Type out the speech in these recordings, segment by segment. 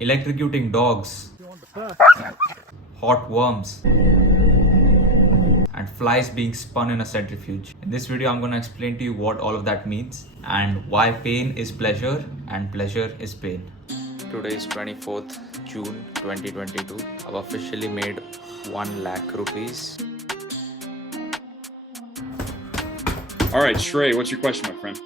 electrocuting dogs, hot worms, and flies being spun in a centrifuge. In this video, I'm going to explain to you what all of that means and why pain is pleasure and pleasure is pain. Today is 24th June 2022. I've officially made 1 lakh rupees. All right, Shrey, what's your question, my friend?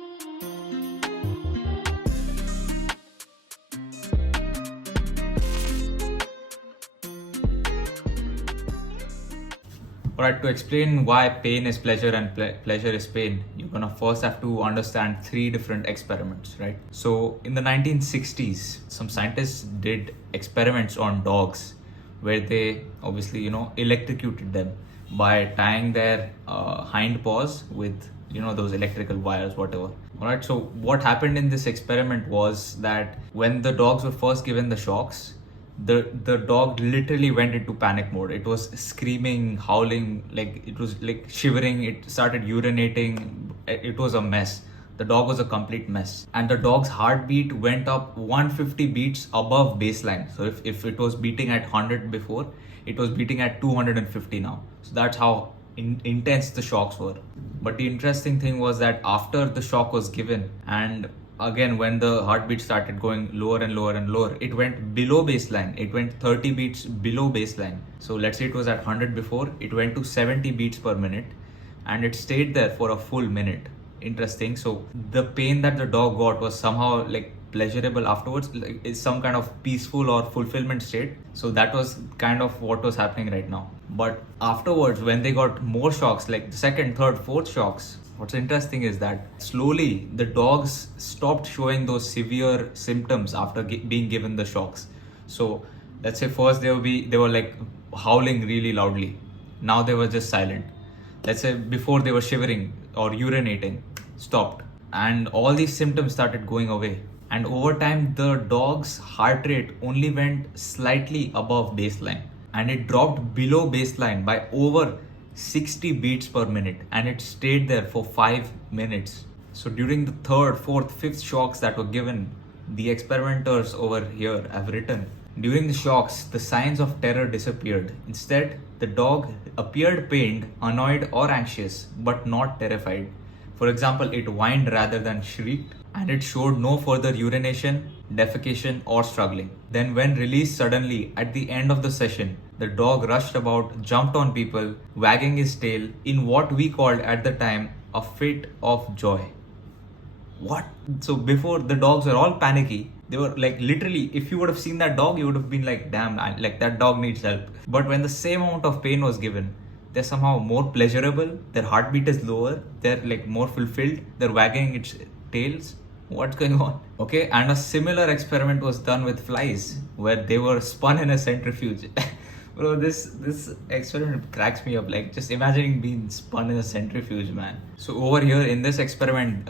Alright, to explain why pain is pleasure and pleasure is pain, you're gonna first have to understand 3 different experiments, right? So in the 1960s, some scientists did experiments on dogs where they obviously, electrocuted them by tying their hind paws with, those electrical wires, whatever. Alright, so what happened in this experiment was that when the dogs were first given the shocks, the dog literally went into panic mode. It was screaming, howling, like it was like shivering. It started urinating. It was a mess. The dog was a complete mess, and the dog's heartbeat went up 150 beats above baseline. So if it was beating at 100 before, it was beating at 250 now. So that's how intense the shocks were. But the interesting thing was that after the shock was given, and again when the heartbeat started going lower and lower and lower, it went below baseline. It went 30 beats below baseline. So let's say it was at 100 before, it went to 70 beats per minute, and it stayed there for a full minute. Interesting. So the pain that the dog got was somehow like pleasurable afterwards. Like it's some kind of peaceful or fulfillment state. So that was kind of what was happening right now. But afterwards, when they got more shocks, like the second, third, fourth shocks, what's interesting is that slowly the dogs stopped showing those severe symptoms after being given the shocks. So let's say first they were like howling really loudly. Now they were just silent. Let's say before they were shivering or urinating, stopped, and all these symptoms started going away. And over time, the dog's heart rate only went slightly above baseline, and it dropped below baseline by over 60 beats per minute, and it stayed there for 5 minutes. So during the third, fourth, fifth shocks that were given, the experimenters over here have written, during the shocks, the signs of terror disappeared. Instead, the dog appeared pained, annoyed, or anxious, but not terrified. For example, it whined rather than shrieked, and it showed no further urination, defecation, or struggling. Then, when released suddenly at the end of the session, the dog rushed about, jumped on people, wagging his tail in what we called at the time a fit of joy. What? So before, the dogs were all panicky. They were like literally, if you would have seen that dog, you would have been like, damn, like that dog needs help. But when the same amount of pain was given, they're somehow more pleasurable, their heartbeat is lower, they're like more fulfilled, they're wagging its tails. What's going on? Okay, and a similar experiment was done with flies where they were spun in a centrifuge. Bro, this experiment cracks me up. Like, just imagining being spun in a centrifuge, man. So over here in this experiment,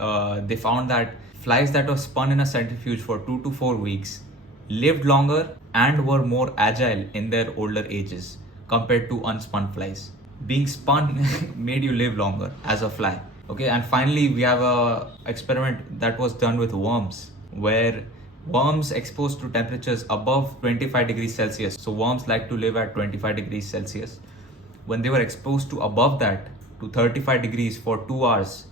they found that flies that were spun in a centrifuge for 2 to 4 weeks lived longer and were more agile in their older ages compared to unspun flies. Being spun made you live longer as a fly. Okay, and finally we have a experiment that was done with worms, where worms exposed to temperatures above 25 degrees Celsius. So worms like to live at 25 degrees Celsius. When they were exposed to above that, to 35 degrees for 2 hours,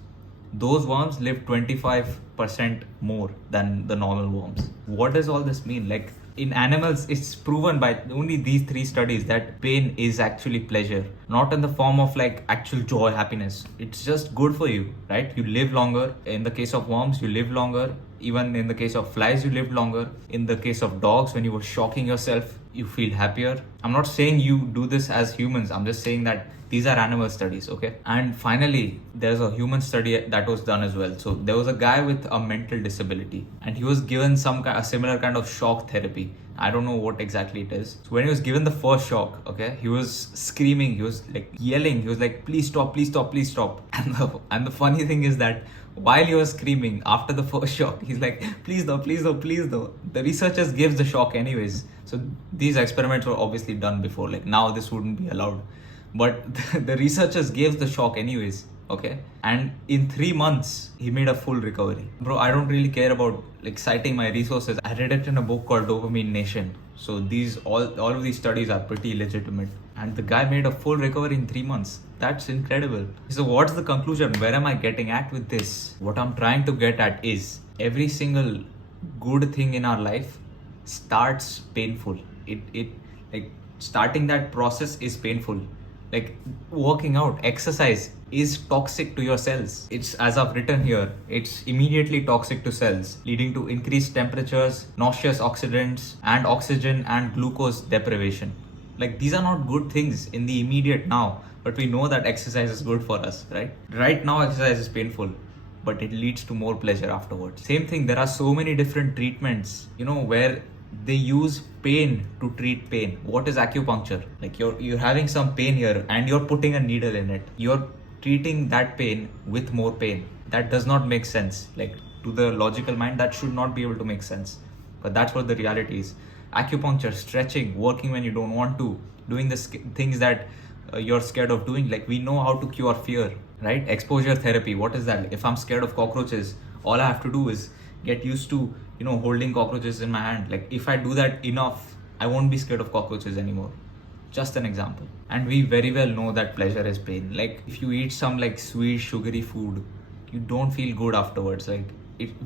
those worms live 25% more than the normal worms. What does all this mean? Like, in animals, it's proven by only these 3 studies that pain is actually pleasure, not in the form of like actual joy, happiness. It's just good for you, right? You live longer. In the case of worms, you live longer. Even in the case of flies, you live longer. In the case of dogs, when you were shocking yourself, you feel happier. I'm not saying you do this as humans. I'm just saying that these are animal studies, okay? And finally, there's a human study that was done as well. So there was a guy with a mental disability, and he was given a similar kind of shock therapy. I don't know what exactly it is. So when he was given the first shock, okay, he was screaming, he was like yelling, he was like, please stop, please stop, please stop. And the funny thing is that while he was screaming after the first shock, he's like, please no, please no, please no. The researchers gives the shock anyways. So these experiments were obviously done before. Like now this wouldn't be allowed. But the researchers gave the shock anyways. Okay, and in 3 months he made a full recovery. Bro, I don't really care about like citing my resources. I read it in a book called Dopamine Nation. So these all of these studies are pretty legitimate, and the guy made a full recovery in 3 months. That's incredible. So what's the conclusion? Where am I getting at with this? What I'm trying to get at is every single good thing in our life starts painful. It like starting that process is painful. Like working out, exercise is toxic to your cells. It's, as I've written here, it's immediately toxic to cells, leading to increased temperatures, nauseous oxidants, and oxygen and glucose deprivation. Like these are not good things in the immediate now, but we know that exercise is good for us, right? Right now, exercise is painful, but it leads to more pleasure afterwards. Same thing, there are so many different treatments, where they use pain to treat pain. What is acupuncture? Like you're having some pain here and you're putting a needle in it. You're treating that pain with more pain. That does not make sense. Like to the logical mind, that should not be able to make sense. But that's what the reality is. Acupuncture, stretching, working when you don't want to, doing the things that you're scared of doing. Like we know how to cure fear, right? Exposure therapy. What is that? If I'm scared of cockroaches, all I have to do is get used to holding cockroaches in my hand. Like if I do that enough, I won't be scared of cockroaches anymore. Just an example. And we very well know that pleasure is pain. Like if you eat some like sweet sugary food, you don't feel good afterwards. Like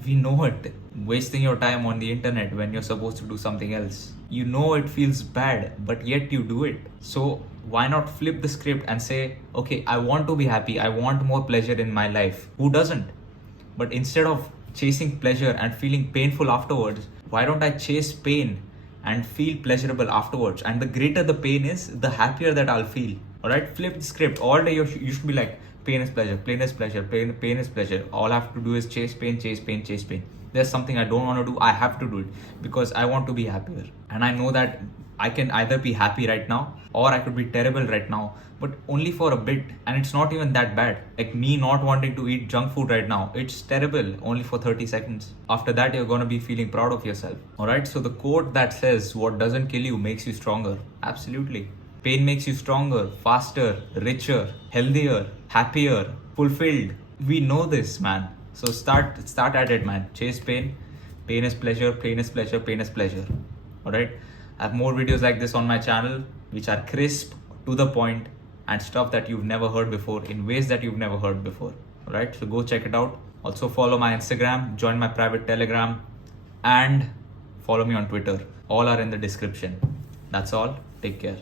we know it. Wasting your time on the internet when you're supposed to do something else, it feels bad, but yet you do it. So why not flip the script and say, okay, I want to be happy, I want more pleasure in my life. Who doesn't? But instead of chasing pleasure and feeling painful afterwards, why don't I chase pain and feel pleasurable afterwards? And the greater the pain is, the happier that I'll feel. Alright, flip the script. All day you should be like, pain is pleasure, pain is pleasure, pain is pleasure. All I have to do is chase pain, chase pain, chase pain. There's something I don't want to do, I have to do it because I want to be happier. And I know that I can either be happy right now or I could be terrible right now, but only for a bit. And it's not even that bad. Like me not wanting to eat junk food right now, it's terrible only for 30 seconds. After that, you're going to be feeling proud of yourself. Alright, so the quote that says, what doesn't kill you makes you stronger. Absolutely. Pain makes you stronger, faster, richer, healthier, happier, fulfilled. We know this, man. So start at it, man. Chase pain. Pain is pleasure, pain is pleasure, pain is pleasure. Alright? I have more videos like this on my channel, which are crisp, to the point, and stuff that you've never heard before in ways that you've never heard before. Alright? So go check it out. Also follow my Instagram, join my private Telegram, and follow me on Twitter. All are in the description. That's all. Take care.